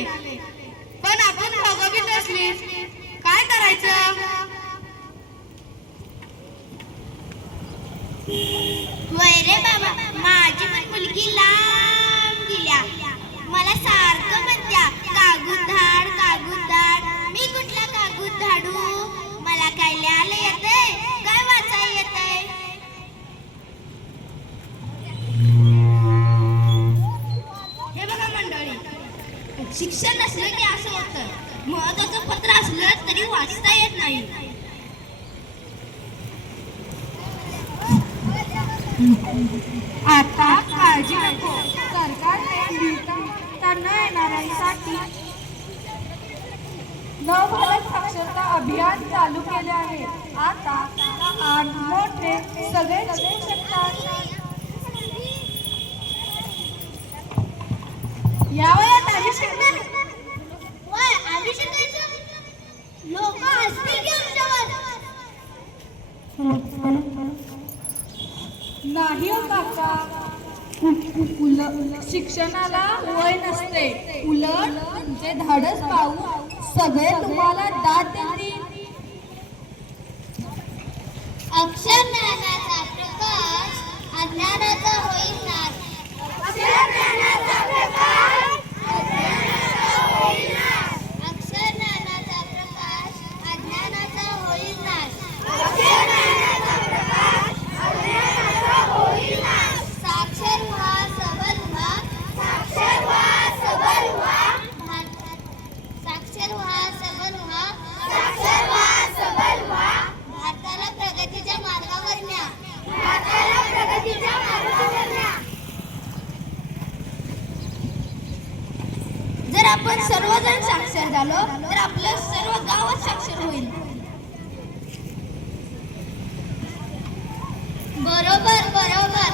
म्हणाले, पण आपण भोगवीत असली काय करायचं? वैरे बाबा, माझी पण मुलगी लांब गेल्या. मला सारखं म्हणत्या कागद धाड कागद धाड. मी कुठला कागद धाडू? मला काय लिहायला येतंय, काय वाचायला येतंय? हे बघा मंडळी, शिक्षण नसलं की असं होतं. महत्वाचं पत्र असलं तरी वाचता येत नाही. आता काळजी नको, सरकारने लिहिता न येणाऱ्यांसाठी नवभारत साक्षरता अभियान चालू केले आहे. आता लहान मोठे सगळे शिकू शकतात. या वयात आधी शिकणार? वय आधी शिकायचं? लोक हसतील की आमच्यावर. नाही हो काका, शिक्षणाला वय नसते. उलट तुमचे धाडस पाहून सगळे तुम्हाला दाद देतील. अक्षर ज्ञानाचा प्रकाश अज्ञानाचा होईल नाश. अक्षर ज्ञानाचा प्रकाश अज्ञानाचा होईल नाश. अक्षर ज्ञानाचा प्रकाश अज्ञानाचा होईल नाश. अक्षर ज्ञानाचा प्रकाश अज्ञानाचा होईल नाश. साक्षर व्हा, सबल व्हा. साक्षर व्हा, सबल व्हा. साक्षर व्हा, सबल व्हा. साक्षर व्हा, सबल व्हा. भारताला प्रगतीच्या मार्गावर न्या. भारताला प्रगतीच्या मार्गावर न्या. जर आपण सर्वजण साक्षर झालो तर आपलं सर्व गावच साक्षर होईल. बरोबर बरोबर.